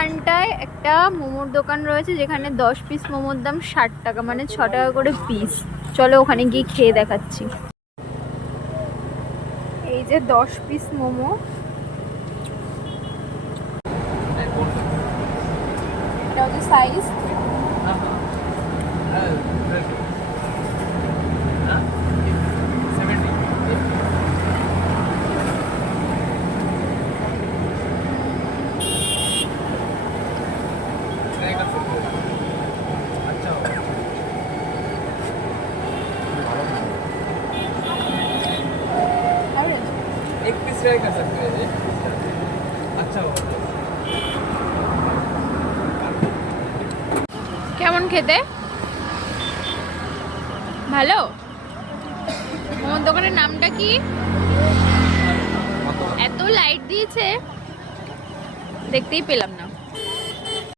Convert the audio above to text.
এইখানটায় একটা মোমোর দোকান রয়েছে যেখানে 10 পিস মোমোর দাম 60 টাকা, মানে 6 টাকা করে পিস। চলো ওখানে গিয়ে খেয়ে দেখাচ্ছি। এই যে 10 পিস মোমো, এটা হচ্ছে সাইজ। কেমন খেতে? ভালো? মোমোর দোকানের নামটা কি? এত লাইট দিয়েছে দেখতেই পেলাম না।